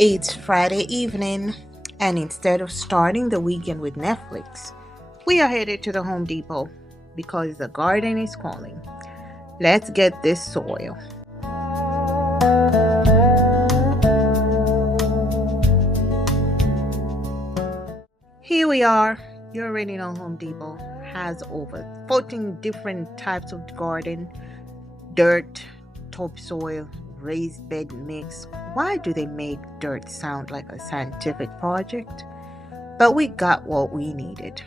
It's Friday evening, and instead of starting the weekend with Netflix, we are headed to the Home Depot because the garden is calling. Let's get this soil. Here we are. You already know Home Depot has over 14 different types of garden, dirt, topsoil, raised bed mix. Why do they make dirt sound like a scientific project? But we got what we needed.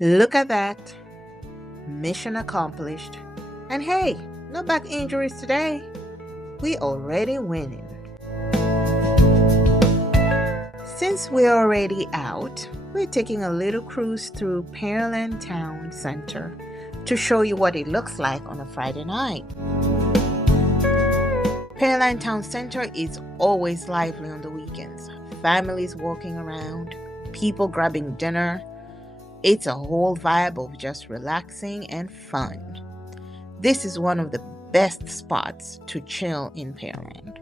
Look at that. Mission accomplished. And hey, no back injuries today. We already winning. Since we're already out, we're taking a little cruise through Pearland Town Center to show you what it looks like on a Friday night. Pearland Town Center is always lively on the weekends. Families walking around, people grabbing dinner. It's a whole vibe of just relaxing and fun. This is one of the best spots to chill in Pearland.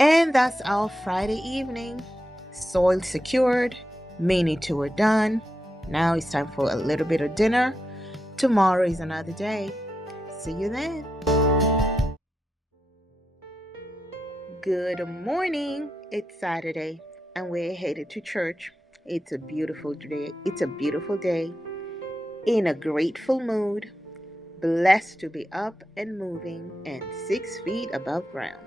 And that's our Friday evening. Soil secured, mini tour done. Now it's time for a little bit of dinner. Tomorrow is another day. See you then. Good morning. It's Saturday and we're headed to church. It's a beautiful day. In a grateful mood. blessed to be up and moving and 6 feet above ground.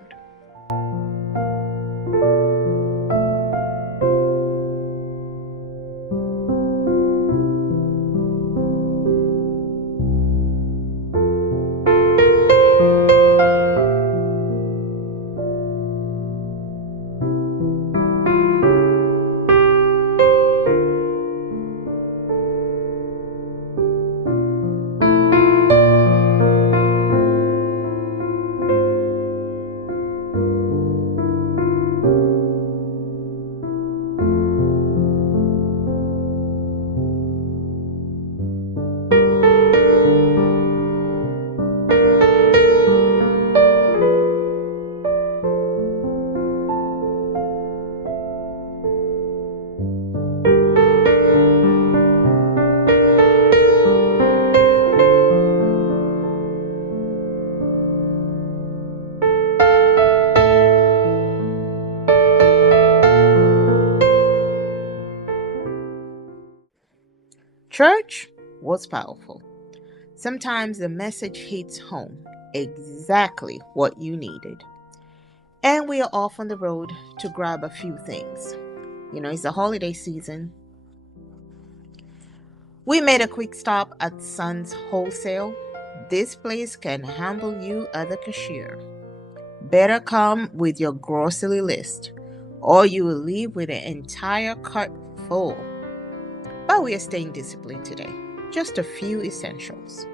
Church was powerful. Sometimes the message hits home exactly what you needed. And we are off on the road to grab a few things. It's the holiday season. We made a quick stop at Sun's Wholesale. This place can humble you at the cashier. Better come with your grocery list, or you will leave with an entire cart full. But we are staying disciplined today. Just a few essentials.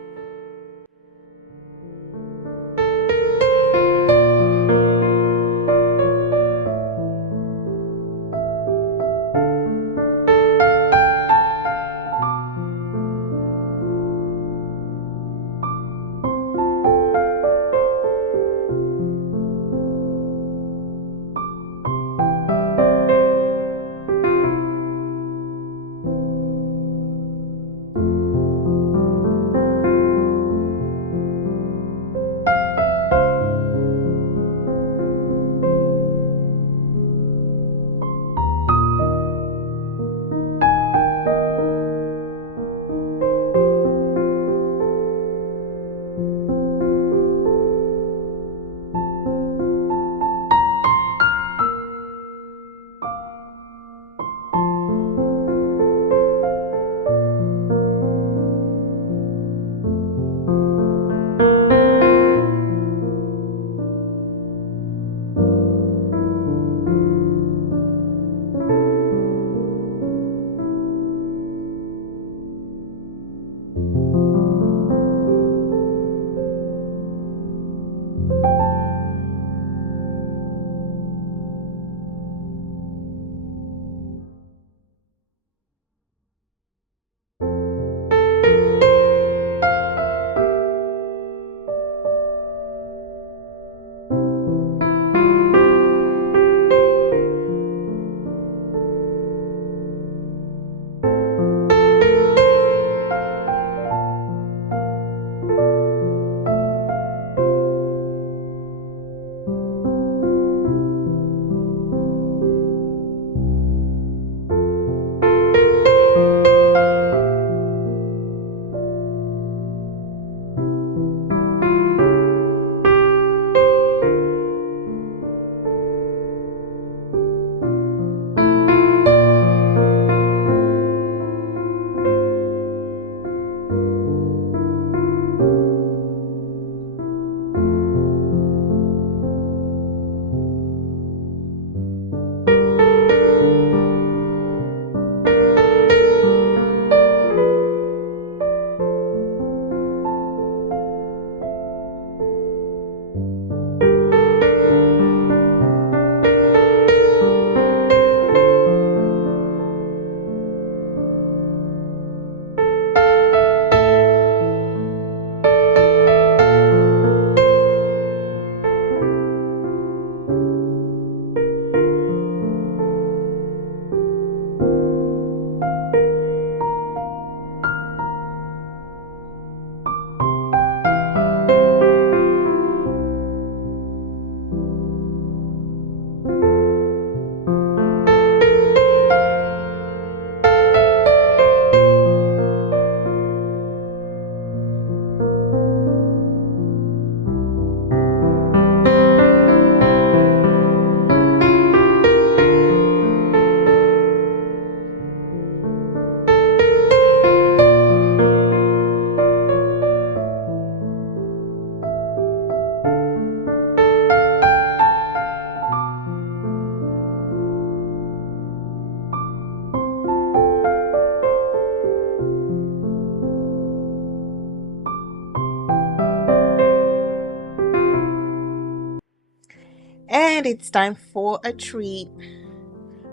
And it's time for a treat.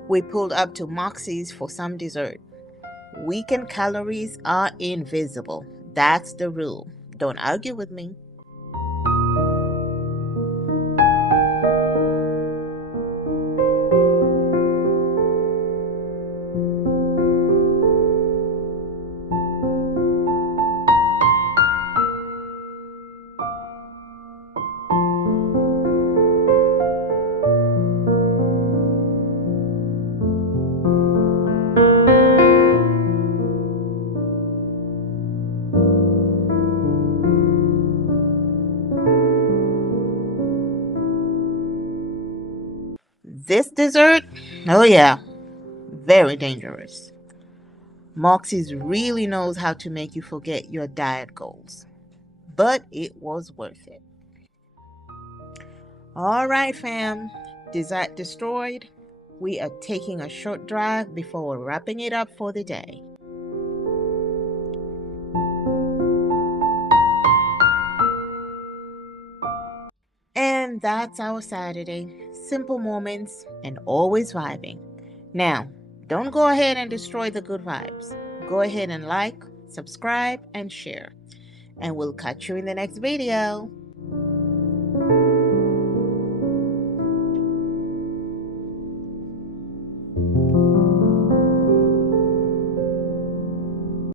We pulled up to Moxie's for some dessert. Weekend calories are invisible. That's the rule. Don't argue with me. This dessert, oh yeah, very dangerous. Moxie's really knows how to make you forget your diet goals. But it was worth it. All right, fam. Dessert destroyed. We are taking a short drive before wrapping it up for the day. And that's our Saturday. Simple moments and always vibing. Now, don't go ahead and destroy the good vibes. Go ahead and like, subscribe, and share. And we'll catch you in the next video.